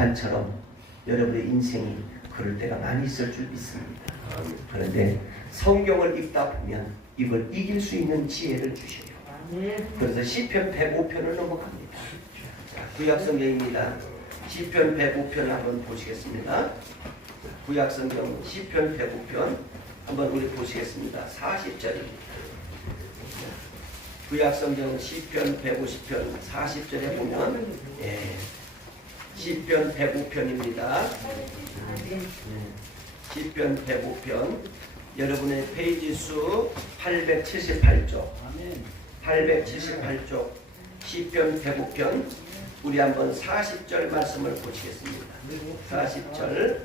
비판처럼 여러분의 인생이 그럴 때가 많이 있을 줄 믿습니다. 그런데 성경을 읽다 보면 이걸 이길 수 있는 지혜를 주셔요. 그래서 시편 105편을 넘어갑니다. 자, 구약 성경입니다. 시편 105편 한번 보시겠습니다. 구약 성경 시편 105편 한번 우리 보시겠습니다. 40절입니다. 구약 성경 시편 150편 40절에 보면 예, 시편 105편입니다. 시편 105편 여러분의 페이지 수 878쪽 878쪽 시편 105편 우리 한번 40절 말씀을 보시겠습니다. 40절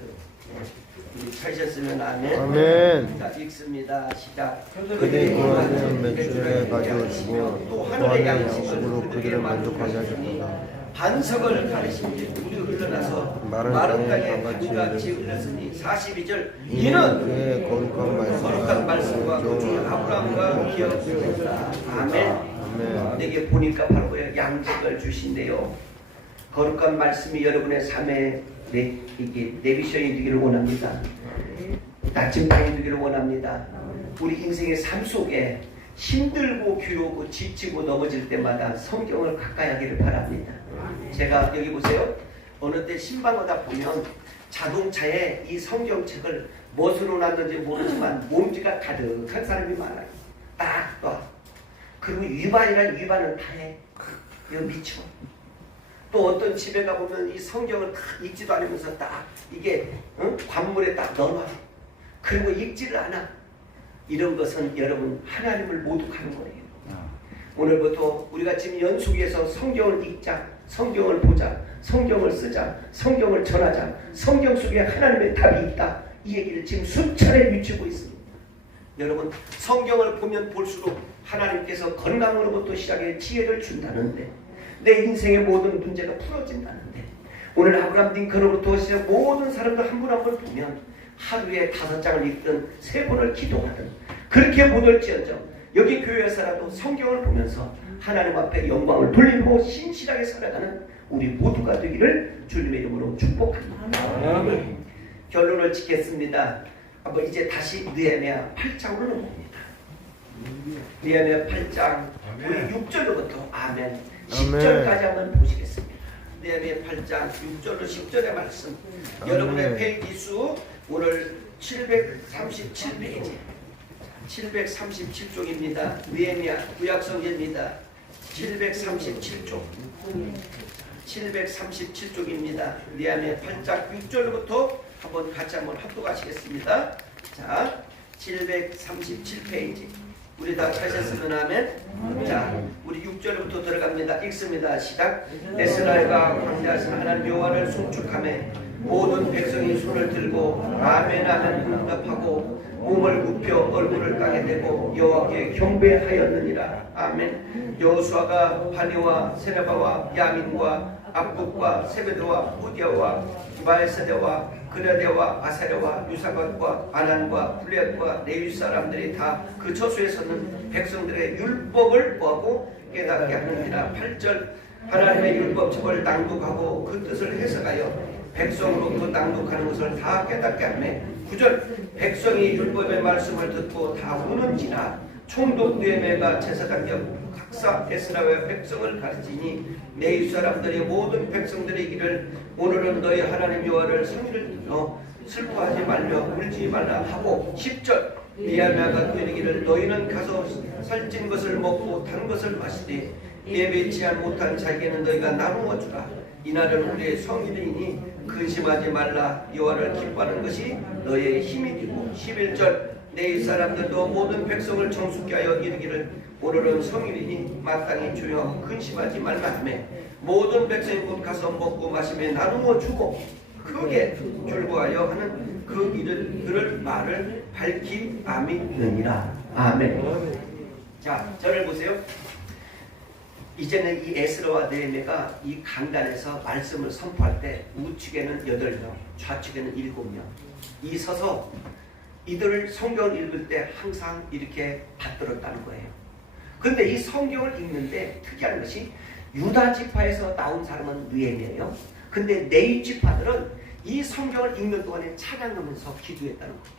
우리 찾으셨으면 아멘. 아멘. 자 읽습니다. 시작. 그들이 구하는 매출에 가져오시고 또또 하늘의 양식으로 그들을 만족하게 하셨다. 반석을 가리시니 우리 흘러나서 마른 마른 땅에 강같이 흘렀으니 42절 이는 이는 그의 거룩한 말씀과 거룩한 말씀과 그 아브라함과 기억되었다. 아멘. 아멘. 내게 보니까 바로 그 양식을 주신대요. 거룩한 말씀이 여러분의 삶에 내, 이게 내비션이 되기를 원합니다. 나침반이 되기를 원합니다. 우리 인생의 삶 속에 힘들고 괴로우고 지치고 넘어질 때마다 성경을 가까이 하기를 바랍니다. 제가 여기 보세요. 어느 때 신방 하다 보면 자동차에 이 성경책을 무엇으로 놨는지 모르지만 몸지가 가득한 사람이 많아요. 딱 봐. 그리고 위반이란 위반은 다 해. 이거 미쳐. 또 어떤 집에 가보면 이 성경을 다 읽지도 않으면서 딱 이게 응? 관물에 딱 넣어놔. 그리고 읽지를 않아. 이런 것은 여러분 하나님을 모독하는 거예요. 오늘부터 우리가 지금 연수기에서 성경을 읽자, 성경을 보자, 성경을 쓰자, 성경을 전하자, 성경 속에 하나님의 답이 있다. 이 얘기를 지금 수차례 비추고 있습니다. 여러분 성경을 보면 볼수록 하나님께서 건강으로부터 시작해 지혜를 준다는데 내 인생의 모든 문제가 풀어진다는데 오늘 아브라함 링컨으로부터 시작 모든 사람들 한 분 한 분 보면 하루에 다섯 장을 읽든 세 번을 기도하든 그렇게 못할지언정 여기 교회에서라도 성경을 보면서 하나님 앞에 영광을 돌리고 신실하게 살아가는 우리 모두가 되기를 주님의 이름으로 축복합니다. 결론을 짓겠습니다. 한번 이제 다시 느헤미야 8장으로 넘어옵니다. 느헤미야 8장 우리 6절부터 아멘 10절까지 한번 보시겠습니다. 느헤미야 8장 6절로 10절의 말씀 여러분의 페이지 수 오늘 737페이지 737쪽입니다. 느헤미야 구약성경입니다. 737쪽 737쪽입니다. 느헤미야 8장 6절부터 한번 같이 한번 합독하시겠습니다. 자, 737페이지. 우리 다 찾으셨으면 하면 자, 우리 6절부터 들어갑니다. 읽습니다. 시작. 에스라엘과 광야에서 하나님 여호와를 송축함에 모든 백성이 손을 들고 아멘 하면 응답하고 몸을 굽혀 얼굴을 땅에 대고 여호와께 경배하였느니라. 아멘. 여호수아가 바니와 세레바와 야민과 압국과 세베드와 후디아와 바에세데와 그레데와 아사레와 유사갓과 아난과 블레앗과 레위 사람들이 다 그 처소에 서는 백성들의 율법을 보고 깨닫게 하느니라 8절 하나님의 율법책을 낭독하고 그 뜻을 해석하여 백성으로부터 낭독하는 것을 다 깨닫게 하며 9절 백성이 율법의 말씀을 듣고 다 우는지라 총독 느헤미야가 제사장역 각사 에스라와 백성을 가르치니 내 사람들이 모든 백성들의 길을 오늘은 너희 하나님 여호와를 성의를 어, 슬퍼하지 말며 울지 말라 하고 10절 미야미야가 그에게 이르기를 너희는 가서 살찐 것을 먹고 단 것을 마시되 예배치 못한 자에게는 너희가 나누어 주라. 이날은 우리의 성일이니 근심하지 말라. 여호와를 기뻐하는 것이 너희의 힘이 되고 11절 내 사람들도 모든 백성을 정숙케 하여 이르기를 오늘은 성일이니 마땅히 주여 근심하지 말라 하며 모든 백성이 곧 가서 먹고 마시며 나누어 주고 크게 줄고하여 하는 그 일을 들을 말을 밝히 아미느니라 아멘 자 저를 보세요 이제는 이 에스라와 느헤미야가 이 강단에서 말씀을 선포할 때 우측에는 여덟 명 좌측에는 일곱 명이 서서 이들을 성경을 읽을 때 항상 이렇게 받들었다는 거예요. 근데 이 성경을 읽는데 특이한 것이 유다 지파에서 나온 사람은 느헤미야예요. 근데 네이 지파들은 이 성경을 읽는 동안에 찬양하면서 기도했다는 거예요.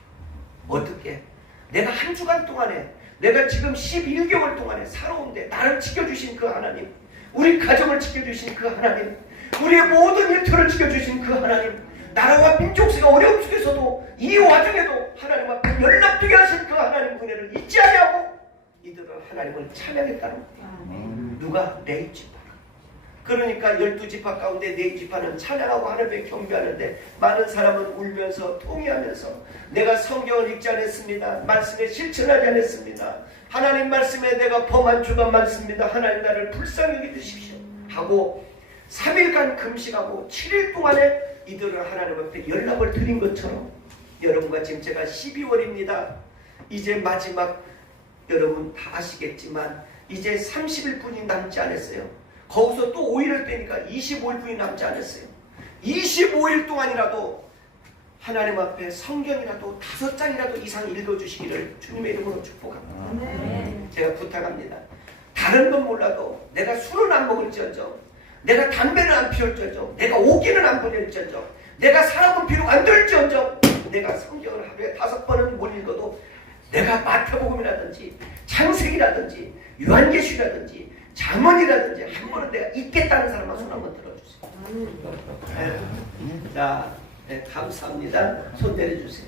어떻게? 내가 한 주간 동안에 내가 지금 11개월 동안에 살아온데 나를 지켜주신 그 하나님 우리 가정을 지켜주신 그 하나님 우리의 모든 일터를 지켜주신 그 하나님 나라와 민족수가 어려움 속에서도 이 와중에도 하나님 앞에 연락되게 하신 그 하나님 은혜를 잊지 아니하고 이들은 하나님을 찬양했다는 거예요. 누가? 네 지파. 그러니까 열두 지파 가운데 네 지파는 찬양하고 하나님에 경배하는데 많은 사람은 울면서 통회하면서 내가 성경을 읽지 않았습니다. 말씀에 실천하지 않았습니다. 하나님 말씀에 내가 범한 주가 많습니다. 하나님 나를 불쌍히 여기십시오. 하고 3일간 금식하고 7일 동안에 이들은 하나님 앞에 연락을 드린 것처럼 여러분과 지금 제가 12월입니다. 이제 마지막 여러분 다 아시겠지만 이제 30일 뿐이 남지 않았어요. 거기서 또 5일을 빼니까 25일뿐이 남지 않았어요. 25일 동안이라도 하나님 앞에 성경이라도 다섯 장이라도 이상 읽어주시기를 주님의 이름으로 축복합니다. 제가 부탁합니다. 다른 건 몰라도 내가 술은 안 먹을지언정 내가 담배는 안 피울지언정 내가 오기는 안 부릴지언정 내가 사람은 비록 안 될지언정 내가 성경을 하루에 다섯 번은 못 읽어도 내가 마태복음이라든지 창세기라든지 요한계시라든지 잠언이라든지 한 번은 내가 읽겠다는 사람만 손 한번 들어주세요. 네. 자, 네, 감사합니다. 손 내려주세요.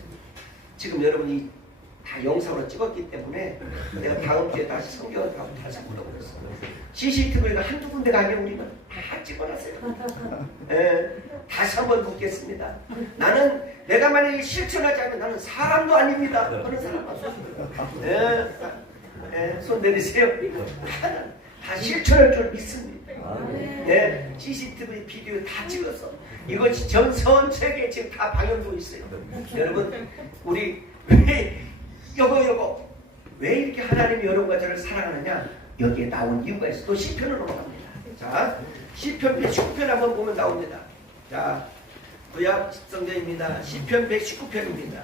지금 여러분이 다 영상으로 찍었기 때문에 내가 다음 주에 다시 성경을 다 다시 물어보겠어. CCTV가 한두 군데가 아니라 우리는 다 찍어놨어요. 예, 다시 한번 묻겠습니다. 나는 내가 만약에 실천하지 않으면 나는 사람도 아닙니다. 그런 사람만 손 들어. 예, 예, 손 내리세요. 다 실천할 줄 믿습니다. 예, CCTV 비디오 다 찍었어. 이것이 전 전세계 지금 다 방영되고 있어요. 여러분, 우리 왜 여거 여거 왜 이렇게 하나님이 여러분과 저를 사랑하느냐? 여기에 나온 이유가 있어. 또 시편으로 넘어갑니다. 자, 시편 119편 한번 보면 나옵니다. 자, 구약 성경입니다. 시편 119편입니다.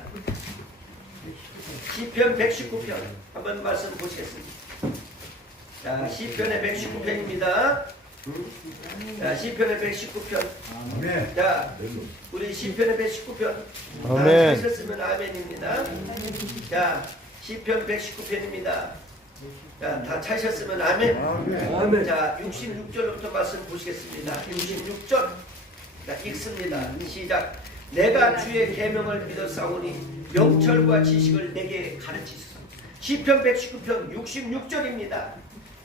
시편 119편 한번 말씀 보시겠습니다. 자, 시편의 119편입니다. 자, 시편의 119편. 아멘. 자, 우리 시편의 119편. 아멘. 하셨으면 아멘입니다. 자, 시편 119편입니다. 자, 다 차셨으면 아멘. 아멘. 자, 66절부터 말씀 보시겠습니다. 66절. 자, 읽습니다. 시작. 내가 주의 계명을 믿어 싸우니 명철과 지식을 내게 가르치소서. 시편 119편 66절입니다.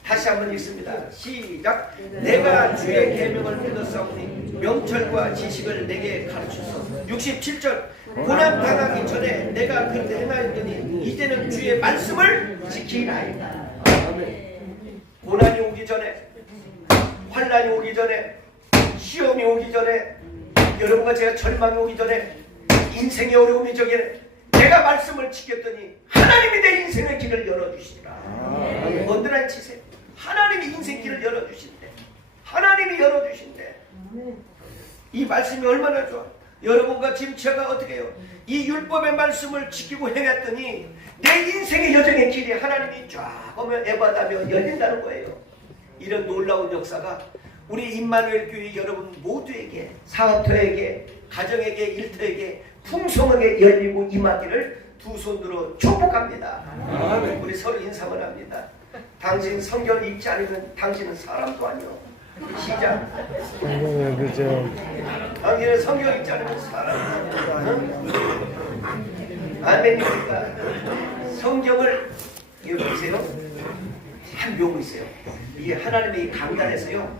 다시 한번 읽습니다. 시작. 내가 주의 계명을 싸우니 명철과 지식을 내게 가르치소서. 67절. 고난 당하기 전에 내가 그렇게 행하였더니 이제는 주의 말씀을 지키나이다. 고난이 오기 전에 환란이 오기 전에 시험이 오기 전에 여러분과 제가 절망이 오기 전에 인생의 어려움이 저게 내가 말씀을 지켰더니 하나님이 내 인생의 길을 열어주시리라 언제나 치세요 하나님이 인생 길을 열어주신대. 하나님이 열어주신대. 이 말씀이 얼마나 좋아. 여러분과 지금 제가 어떻게 해요? 이 율법의 말씀을 지키고 행했더니 내 인생의 여정의 길이 하나님이 쫙 보면 에바다며 열린다는 거예요. 이런 놀라운 역사가 우리 임마누엘 교회 여러분 모두에게 사업터에게 가정에게 일터에게 풍성하게 열리고 임하기를 두 손으로 축복합니다. 우리 서로 인사만 합니다. 당신 성경 읽지 않으면 당신은 사람도 아니요. 시작. 성경에 그죠. 당신은 성경 읽지 않으면 사람도 아니요. 아멘입니까? 성경을 이거 보세요. 참 묘고 있어요. 이게 하나님의 이 강단에서요.